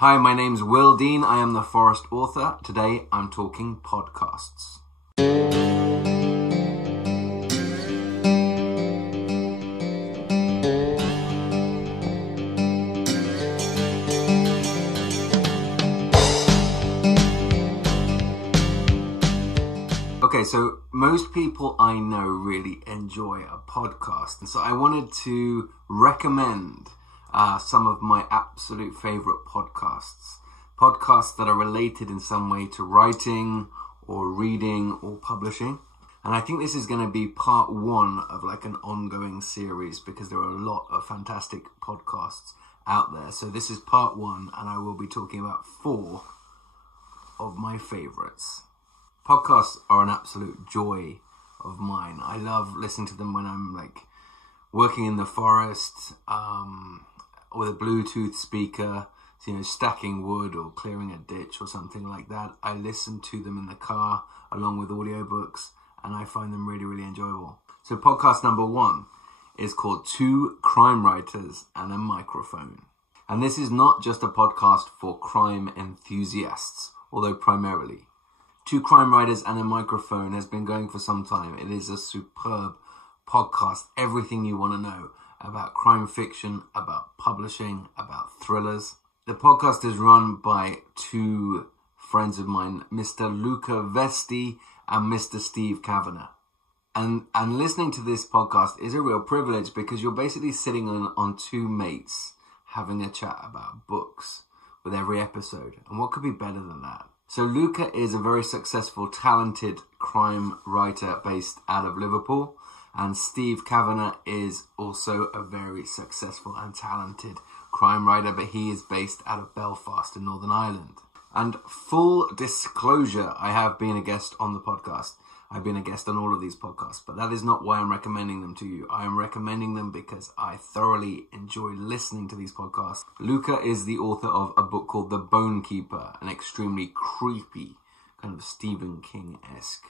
Hi, my name's Will Dean. I am the Forest author. Today I'm talking podcasts. Okay, so most people I know really enjoy a podcast, and so I wanted to recommend some of my absolute favorite podcasts that are related in some way to writing or reading or publishing. And I think this is going to be part one of like an ongoing series because there are a lot of fantastic podcasts out there. So this is part one, and I will be talking about 4 of my favorites. Podcasts are an absolute joy of mine. I love listening to them when I'm like working in the forest, with a Bluetooth speaker, stacking wood or clearing a ditch or something like that. I listen to them in the car along with audiobooks, and I find them really, really enjoyable. So podcast number 1 is called 2 Crime Writers and a Microphone. And this is not just a podcast for crime enthusiasts, although primarily. 2 Crime Writers and a Microphone has been going for some time. It is a superb podcast. Everything you want to know about crime fiction, about publishing, about thrillers. The podcast is run by 2 friends of mine, Mr. Luca Vesti and Mr. Steve Kavanagh. And listening to this podcast is a real privilege because you're basically sitting on 2 mates having a chat about books with every episode. And what could be better than that? So Luca is a very successful, talented crime writer based out of Liverpool. And Steve Kavanagh is also a very successful and talented crime writer, but he is based out of Belfast in Northern Ireland. And full disclosure, I have been a guest on the podcast. I've been a guest on all of these podcasts, but that is not why I'm recommending them to you. I am recommending them because I thoroughly enjoy listening to these podcasts. Luca is the author of a book called The Bone Keeper, an extremely creepy kind of Stephen King-esque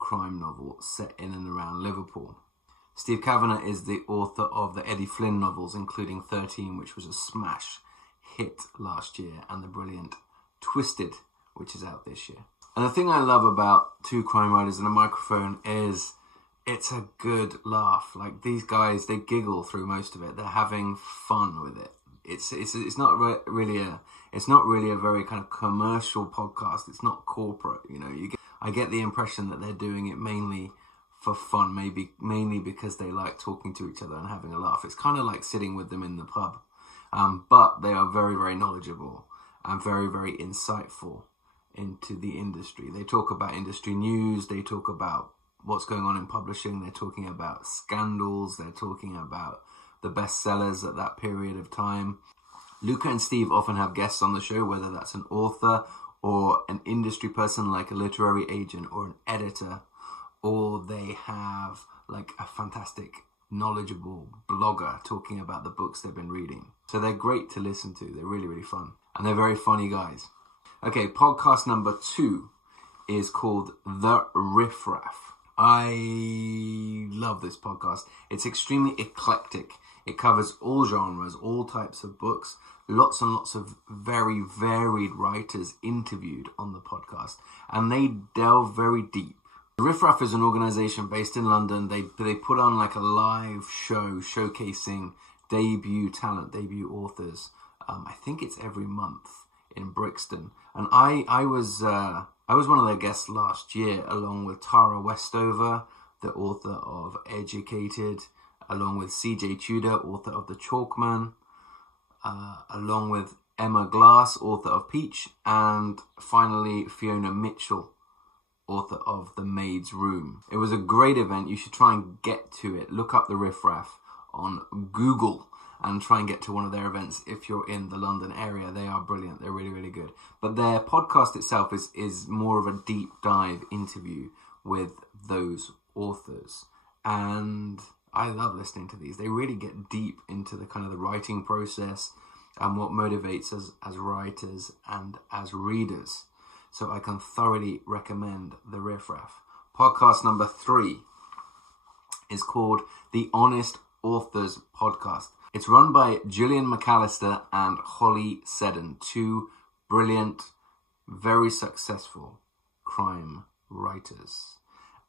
crime novel set in and around Liverpool. Steve Kavanagh is the author of the Eddie Flynn novels, including 13, which was a smash hit last year, and the brilliant Twisted, which is out this year. And the thing I love about 2 Crime Writers and a Microphone is it's a good laugh. Like, these guys, they giggle through most of it. They're having fun with it. It's not really a very kind of commercial podcast. It's not corporate, I get the impression that they're doing it mainly for fun, mainly because they like talking to each other and having a laugh. It's kind of like sitting with them in the pub. But they are very, very knowledgeable and very, very insightful into the industry. They talk about industry news. They talk about what's going on in publishing. They're talking about scandals. They're talking about the bestsellers at that period of time. Luca and Steve often have guests on the show, whether that's an author or an industry person like a literary agent or an editor, or they have like a fantastic, knowledgeable blogger talking about the books they've been reading. So they're great to listen to. They're really, really fun. And they're very funny guys. Okay, podcast number 2 is called The RiffRaff. I love this podcast. It's extremely eclectic. It covers all genres, all types of books, lots and lots of very varied writers interviewed on the podcast, and they delve very deep. RiffRaff is an organization based in London. They put on like a live show showcasing debut talent, debut authors. I think it's every month in Brixton, and I was one of their guests last year, along with Tara Westover, the author of Educated, along with CJ Tudor, author of The Chalkman, along with Emma Glass, author of Peach, and finally Fiona Mitchell, author of The Maid's Room. It was a great event. You should try and get to it. Look up the RiffRaff on Google and try and get to one of their events if you're in the London area. They are brilliant. They're really, really good. But their podcast itself is more of a deep dive interview with those authors. And I love listening to these. They really get deep into the kind of the writing process and what motivates us as writers and as readers. So I can thoroughly recommend the RiffRaff. Podcast number 3 is called The Honest Authors Podcast. It's run by Gillian McAllister and Holly Seddon, two brilliant, very successful crime writers.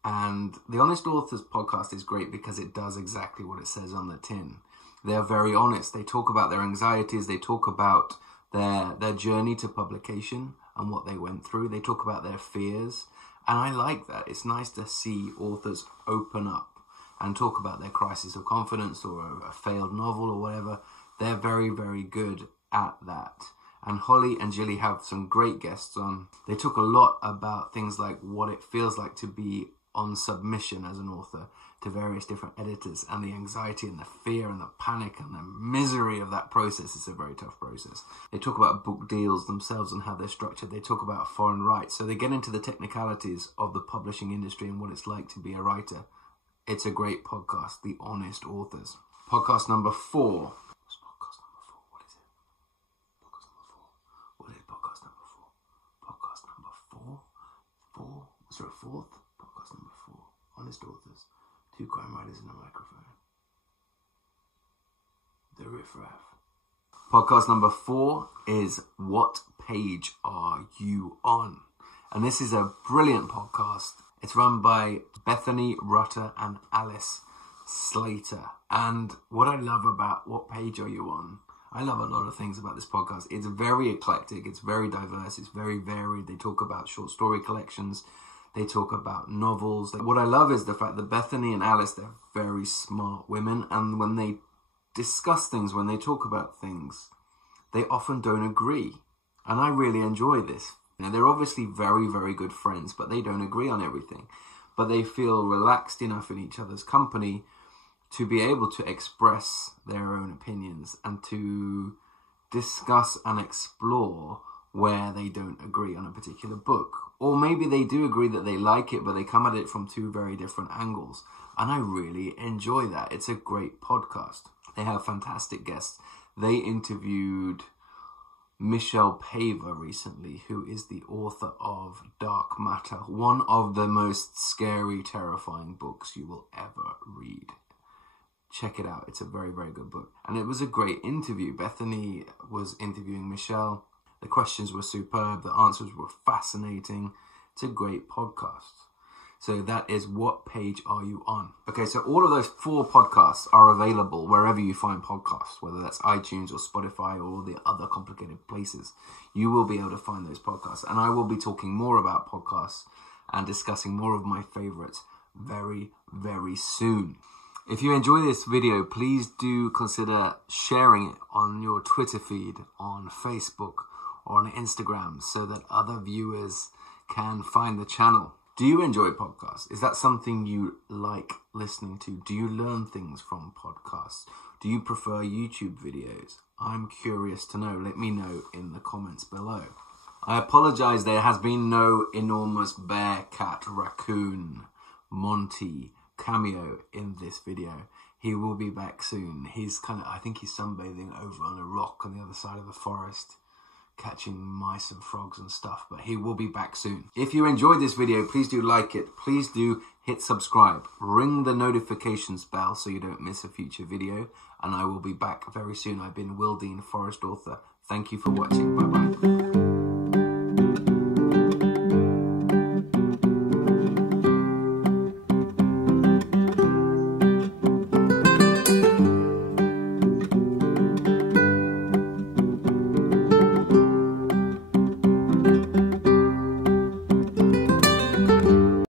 And the Honest Authors podcast is great because it does exactly what it says on the tin. They're very honest. They talk about their anxieties. They talk about their journey to publication and what they went through. They talk about their fears. And I like that. It's nice to see authors open up and talk about their crisis of confidence or a failed novel or whatever. They're very, very good at that. And Holly and Gilly have some great guests on. They talk a lot about things like what it feels like to be on submission as an author to various different editors, and the anxiety and the fear and the panic and the misery of that process. It's a very tough process. They talk about book deals themselves and how they're structured. They talk about foreign rights. So they get into the technicalities of the publishing industry and what it's like to be a writer. It's a great podcast, The Honest Authors. Podcast number 4. What's podcast number 4? What is it? Podcast number 4. What is podcast number 4? Podcast number 4? 4? Was there a fourth? Podcast number 4. Honest Authors. 2 crime writers in a microphone. The RiffRaff. Podcast number 4 is What Page Are You On? And this is a brilliant podcast. It's run by Bethany Rutter and Alice Slater. And what I love about What Page Are You On? I love a lot of things about this podcast. It's very eclectic. It's very diverse. It's very varied. They talk about short story collections. They talk about novels. What I love is the fact that Bethany and Alice, they're very smart women. And when they discuss things, when they talk about things, they often don't agree. And I really enjoy this. Now, they're obviously very, very good friends, but they don't agree on everything. But they feel relaxed enough in each other's company to be able to express their own opinions and to discuss and explore where they don't agree on a particular book. Or maybe they do agree that they like it, but they come at it from 2 very different angles. And I really enjoy that. It's a great podcast. They have fantastic guests. They interviewed Michelle Paver recently, who is the author of Dark Matter, one of the most scary, terrifying books you will ever read. Check it out. It's a very, very good book. And it was a great interview. Bethany was interviewing Michelle. The questions were superb. The answers were fascinating. It's a great podcast. So that is What Page Are You On? Okay, so all of those 4 podcasts are available wherever you find podcasts, whether that's iTunes or Spotify or all the other complicated places. You will be able to find those podcasts. And I will be talking more about podcasts and discussing more of my favorites very, very soon. If you enjoy this video, please do consider sharing it on your Twitter feed, on Facebook, or on Instagram so that other viewers can find the channel. Do you enjoy podcasts? Is that something you like listening to? Do you learn things from podcasts? Do you prefer YouTube videos? I'm curious to know. Let me know in the comments below. I apologize, there has been no enormous bear, cat, raccoon, Monty cameo in this video. He will be back soon. I think he's sunbathing over on a rock on the other side of the forest, catching mice and frogs and stuff, but he will be back soon. If you enjoyed this video, please do like it. Please do hit subscribe. Ring the notifications bell so you don't miss a future video, and I will be back very soon. I've been Will Dean, Forest Author. Thank you for watching. Bye-bye.